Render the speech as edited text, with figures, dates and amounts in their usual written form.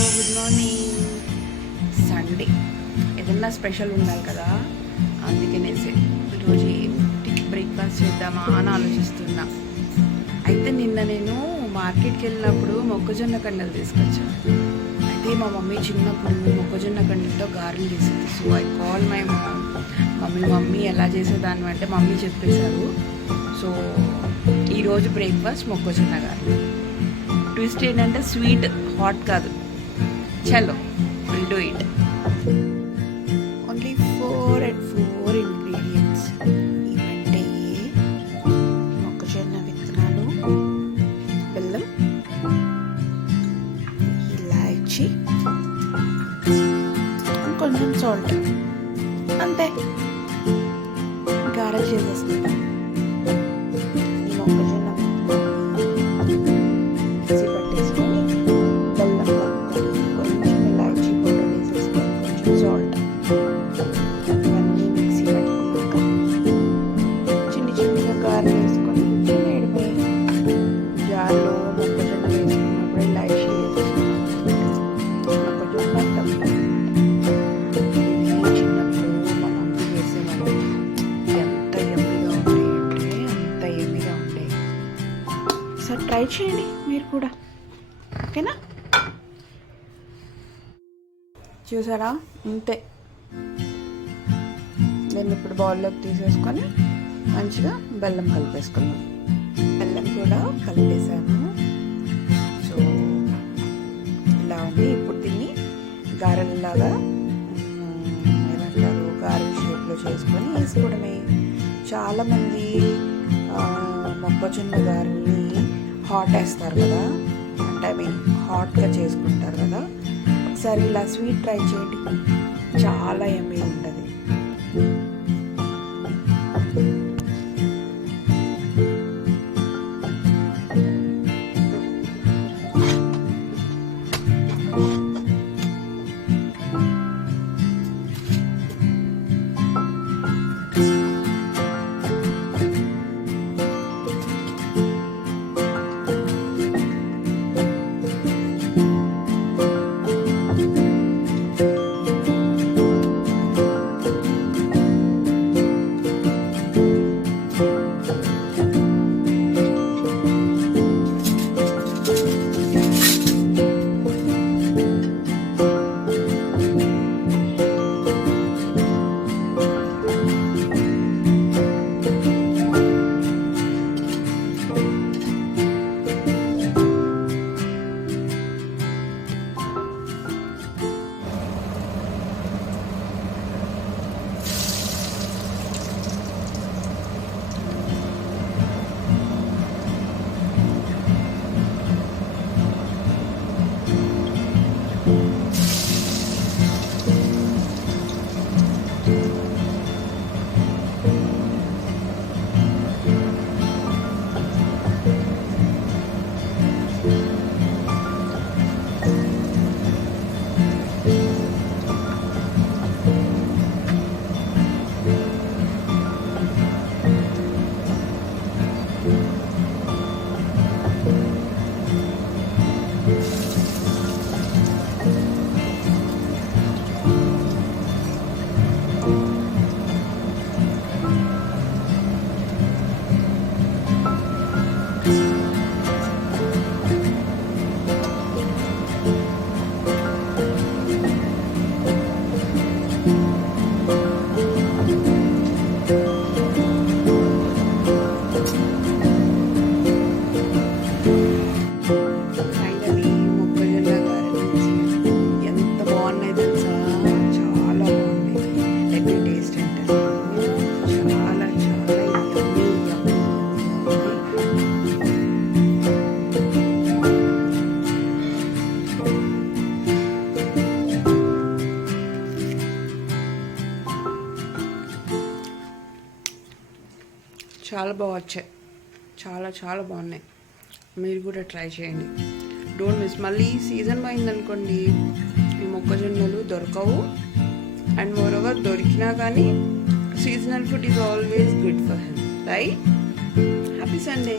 Good morning. Sunday ఏదన్నా special ఉండాలి కదా, అందుకనేసి ఈరోజు ఏంటి బ్రేక్ఫాస్ట్ చేద్దామా అని ఆలోచిస్తున్నా. అయితే నిన్న నేను మార్కెట్కి వెళ్ళినప్పుడు మొక్కజొన్న కండలు తీసుకొచ్చాను. అయితే మా మమ్మీ చిన్నప్పుడు మొక్కజొన్న కండలతో గారెలు చేసేది. So I call my mummy ఎలా చేసేదాన్ని అంటే మమ్మీ చెప్పేశారు. సో ఈరోజు బ్రేక్ఫాస్ట్ మొక్కజొన్న గారెలు. ట్విస్ట్ ఏంటంటే స్వీట్, హాట్ కాదు. చలో will do it. Only 4 ingredients. ఏమంటే మొక్కజొన్న విత్తనాలు, బెల్లం, ఇలాచి, కొంచెం సాల్ట్, అంతే. గారెలు చేసేస్తున్నాం. ఈ మొక్కజొన్న మిక్సీ పట్టేసుకొని బెల్లం కలుపుకొని కొంచెం ఇలాచి పౌడర్ వేసేసుకొని కొంచెం సాల్ట్ ఇవన్నీ మిక్సీ పట్టుకున్నాక చిన్నగా గారెలు వేసుకొని నేడిపోయి జార్లో మొక్కజొన్న వేసుకున్నప్పుడు ఇలాచి వేసేసుకున్నాం. మొక్కజొన్న చిన్నప్పుడు మా మమ్మీ వేసేవాళ్ళు. ఎంత ఎమ్మిగా ఉంటాయంటే అంత ఎమ్మిగా ఉంటాయి. సో ట్రై చేయండి మీరు కూడా, ఓకేనా? చూసారా, అంతే. నేను ఇప్పుడు బౌల్లోకి తీసేసుకొని మంచిగా బెల్లం కలిపేసుకున్నాను. బెల్లం కూడా కలిపేసాను. సో ఇలా ఉంది. ఇప్పుడు దీన్ని గారెలలాగా ఏమంటారు, గారెల షేప్లో చేసుకొని వేసుకోవడమే. చాలామంది మొక్కజొన్న గారెల్ని హాట్ వేస్తారు కదా, అంటే హాట్గా చేసుకుంటారు కదా. ఒకసారి ఇలా స్వీట్ ట్రై చేయండి, చాలా యమ్మీ ఉంటుంది. చాలా బాగా వచ్చాయి, చాలా చాలా బాగున్నాయి. మీరు కూడా ట్రై చేయండి, డోంట్ మిస్. మళ్ళీ సీజన్ పోయిందనుకోండి ఈ మొక్కజొన్నలు దొరకవు. అండ్ మోర్ ఓవర్ దొరికినా కానీ seasonal food is always good for health, right? Happy Sunday.